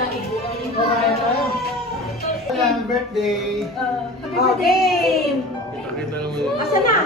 Happy birthday! Okay! Asa na?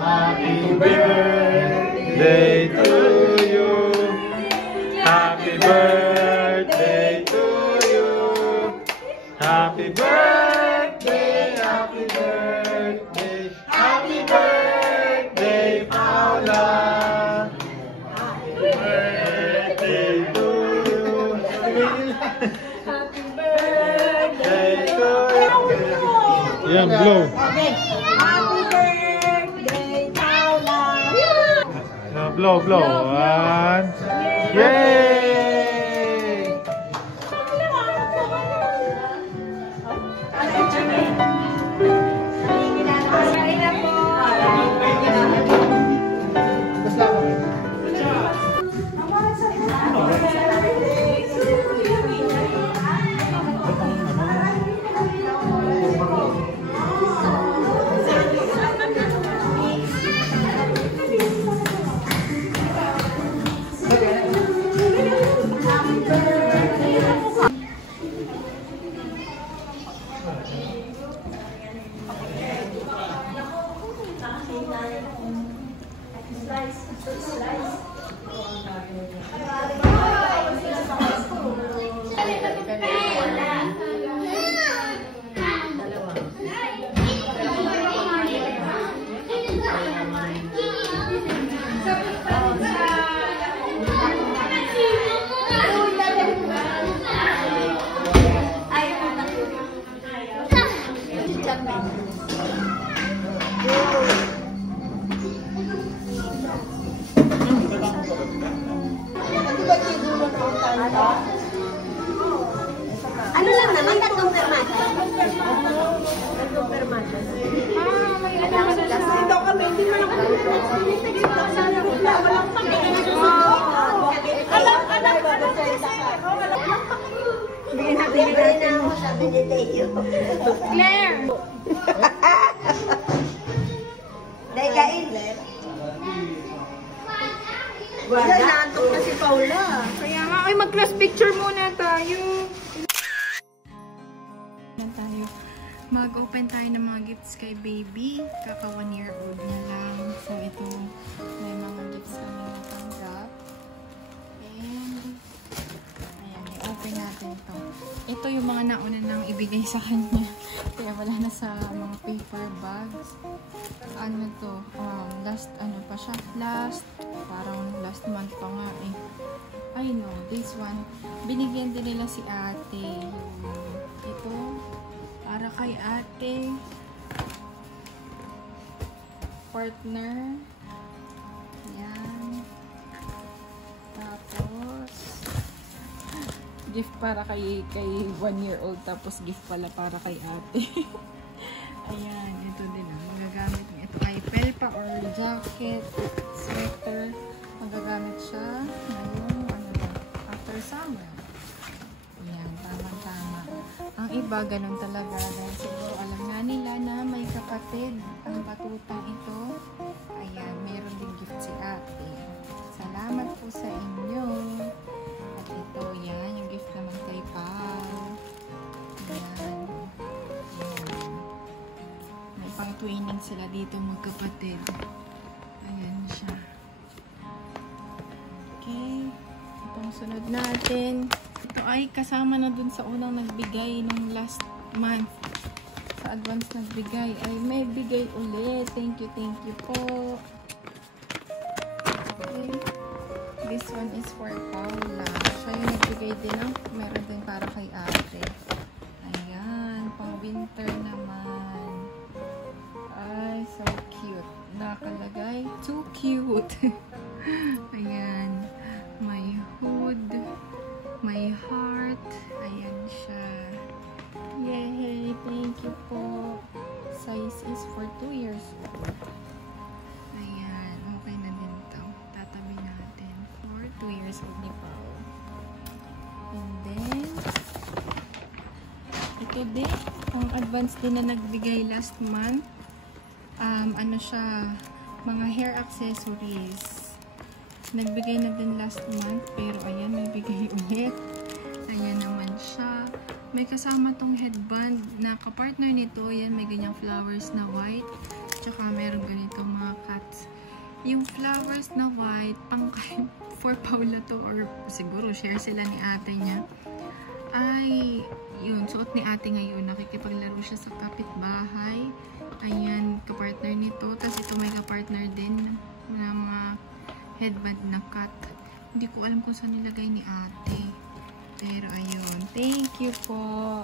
Happy birthday to you! Happy birthday to you! Happy birthday! Happy birthday! Happy birthday, Paula! Happy birthday to you! Happy birthday to you! Yan, blow! Okay. Happy birthday, Paula! Blow, blow. One. Yay! Ano lang naman, tatlong permata. Tatlong permata. May alam na lang. Dito kami, hindi mo lang kami. Walang pake. Alam. Bigyan natin ako sabi ni Teo. Claire! Dahil wala, naantok na si Paula. Kaya nga, ay mag-class picture muna tayo. Mag-open tayo ng mga gifts kay baby. Kaka 1 year old na lang. So, ito, may mga gifts kami natanggap. And, ayan, i-open natin to. Ito yung mga nauna nang ibigay sa kanya. Kaya wala na sa mga paper bags. Ano to? Last, ano pa siya? Parang last month pa nga eh. I know, this one. Binigyan din nila si ate. Ito, para kay ate. Partner. Yan. Tapos, gift para kay 1 year old. Tapos gift pala para kay ate. Ayan, ito din ang magagamit niya. Ito ay pelpa or jacket, sweater. Magagamit siya ngayong after summer. Ayan, tama-tama. Ang iba, ganun talaga. Dahil siguro alam nga nila na may kapatid ang patutang ito. Ayan, meron din gift si ate. Salamat po sa inyo. At ito, yan, yung gift naman kay Pao. Ayan. May pang-twinning sila dito magkapatid. Ayan siya. Okay. Itong sunod natin. Ito ay kasama na dun sa unang nagbigay ng last month. Sa advance nagbigay. Ay may bigay ulit. Thank you po. Okay. This one is for Paula. Siya yung nagbigay din ng meron din para kay ate. Ayan. Pang winter naman. Ay, so cute. Nakalagay. Too cute. Ayan. May hood. May heart. Ayan siya. Yay! Thank you po. Size is for 2 years old. Ayan. Okay na din to. Tatabi natin for 2 years old ni Pao. And then, ito din. Ang advance din na nagbigay last month. Ano siya, mga hair accessories. Nagbigay na din last month, pero ayan, may bigay ulit. Ayan naman may kasama tong headband na kapartner nito. Yan, may ganyang flowers na white. Tsaka meron ganitong mga cuts. Yung flowers na white, pang for Paula to, or siguro share sila ni ate niya. Ay, yun, suot ni ate ngayon. Nakikipaglaro siya sa kapitbahay. Ayan, kapartner nito. Tapos ito may kapartner din na mga headband na cut. Hindi ko alam kung saan nilagay ni ate. Pero ayun, thank you po.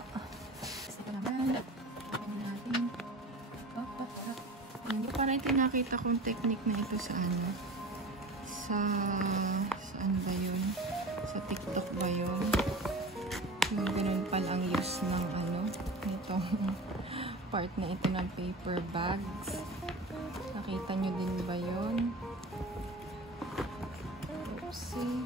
Ito naman. Natin. Hindi parang ito nakita kong technique na ito sa ano. Saan ba yun? Sa TikTok ba yun? Yung ganun pala ang use ng ano, itong part na ito ng paper bags. Nakita nyo din ba yun? Oopsie.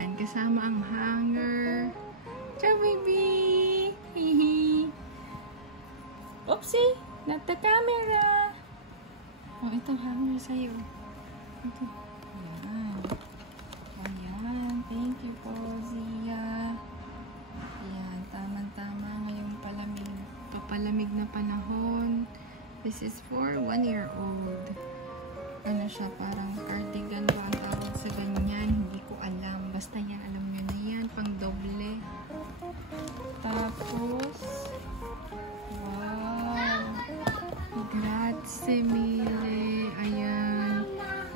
And kasama ang hanger. Ciao, baby! Hihi! Oopsie! Not the camera! Oh, ito hanger sa'yo. Ito. Ayan. Ayan. Thank you po, Zia. Ayan. Tama-tama ngayong papalamig na panahon. This is for 1-year-old. Ano siya? Parang cardigan ba ang tawag sa ganyan? Hindi ko alam. Basta yan, alam nyo na yan. Pang doble. Tapos, wow! Grazie mille. Ayan.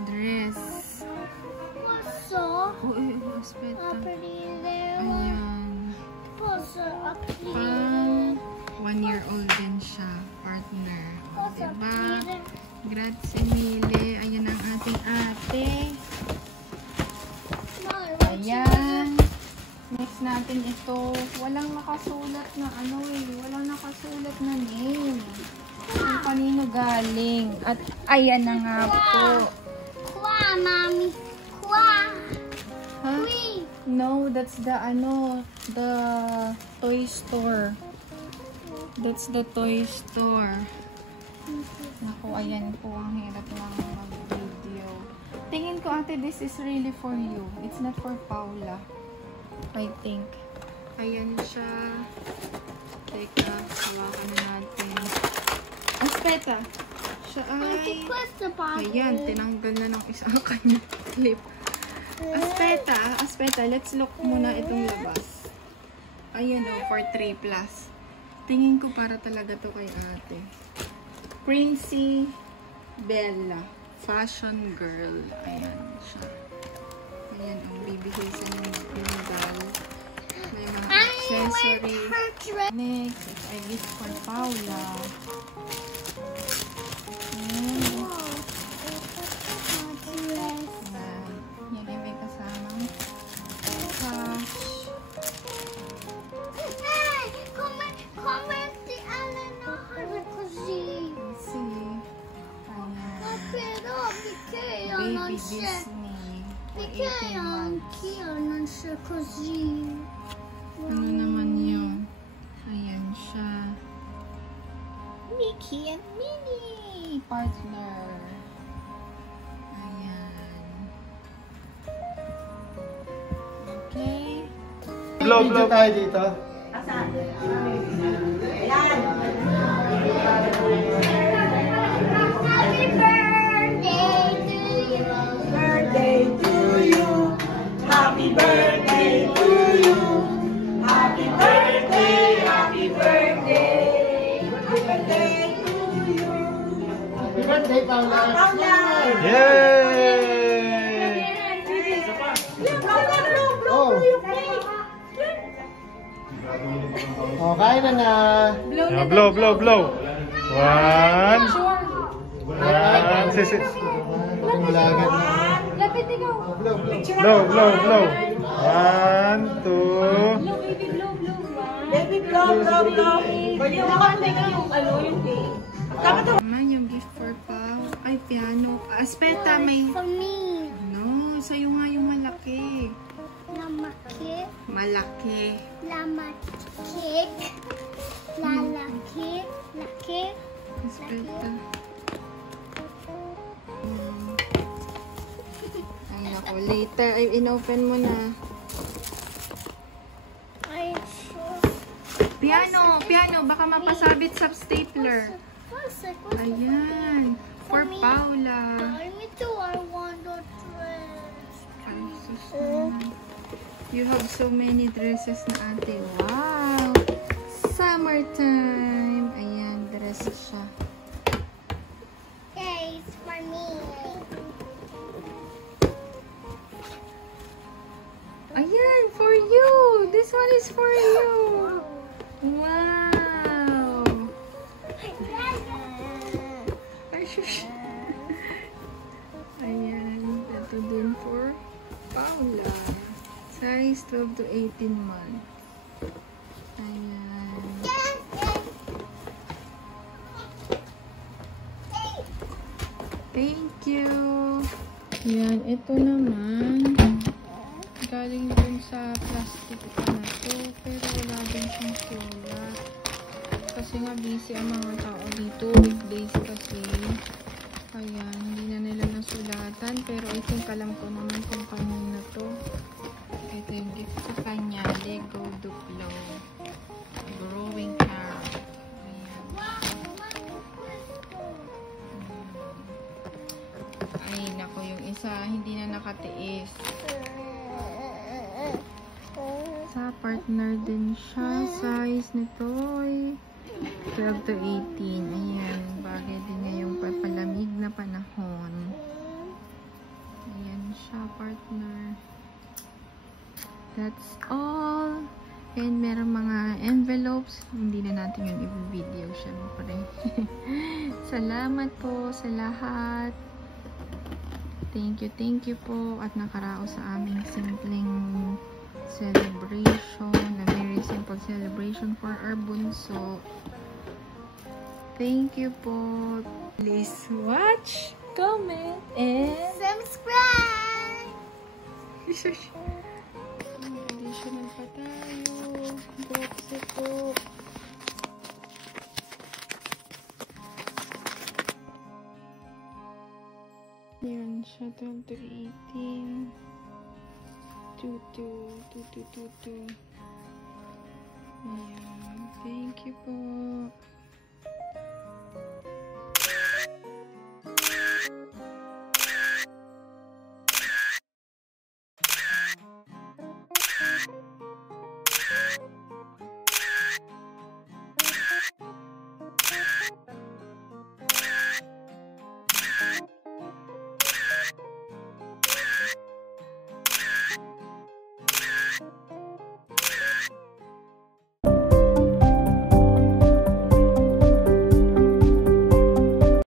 Dress. Posso Oh, aspetta. aprire? Ayan. Posso aprire? Pang 1-year-old din siya. Partner. O, Posso diba? aprire? Grazie mille. Ayan ang ating ate. Ayan. Next natin ito. Walang nakasulat na ano eh. Walang nakasulat na name. Kung kanino galing. At ayan na nga po. Qua, mami. Qua. Ha? Qui. No, that's the ano, the toy store. That's the toy store. Naku, ayan po. Ang hirap lang mag-video. Tingin ko, ate, this is really for you. It's not for Paula. I think. Ayan siya. Teka, hawakan na natin. Aspetta. Siya ay... Questo padre. Ayan, tinanggal na ng isang kanyang clip. Aspetta, let's look muna itong labas. Ayan o, for 3+. Tingin ko para talaga to kay ate. Princey Bella. Fashion girl. Ayan siya. Ayan o, bibigay sa mga pinadal. May mga accessory. Next, it's a gift for Paula. Yan ay may kasamang cash. Come ti allenare così. See. Ayan. Però perché io Baby non c'è? Disney. For Perché 18 months. anch'io non c'è così? Ano naman yun? Ayan siya. Mickey and Minnie. Partner. Ayan. Okay. Blow, blow tayo dito. Happy birthday to you. Birthday to you. Happy birthday to you. Happy birthday, happy birthday. Happy birthday to you. Happy birthday, Paula. Paula. Yay! Oh. Oh, kain na na. Blow, blow, blow. One. One. Sisit. Tumulagan na. Lapit ikaw. Blow, blow, blow. One, two. Baby, blow, blow, blow. Pwede mo tingnan yung ano, yung day. Naman yung gift for Pao. Ay, piano. Aspetta, may... For me. No, sa'yo nga yung malaki. Lamaki. Malaki. Lamakik. Lalaki. Laki. Aspetta. Oh, later, ay inopen mo na. Piano, baka mapasabit sa stapler. Ayan, for Paula. You have so many dresses na ate. Wow! Summertime! Ayan, dress siya. Okay, it's for me. Ayan, for you! This one is for you! Wow! Ay, shush! Ayan, ito din for Paula. Size 12 to 18 months. Ayan. Thank you! Ayan, ito naman. Galing dun sa plastic na to, pero wala din siyang sulat. Kasi nga busy ang mga tao dito, weekdays kasi. Ayan, hindi na nila nasulatan, pero I think alam ko naman kung kanina to. Ito yung gift sa kanya, Lego Duplo. Growing carrot. Ayan. Ay, nako, yung isa hindi na nakatiis. Sa partner din siya. Size nito ay 12 to 18. Ayan, bagay din ngayong papalamig na panahon. Ayan siya, partner. That's all. And meron mga envelopes. Hindi na natin yun i-video, syempre. Salamat po sa lahat. Thank you po. At nakaraos sa aming simpleng celebration. A very simple celebration for our bunso. Thank you po. Please watch, comment, and Subscribe! additional pa tayo. Boxe po. Yan siya, 12 to 18. 22. Ayan. Thank you po.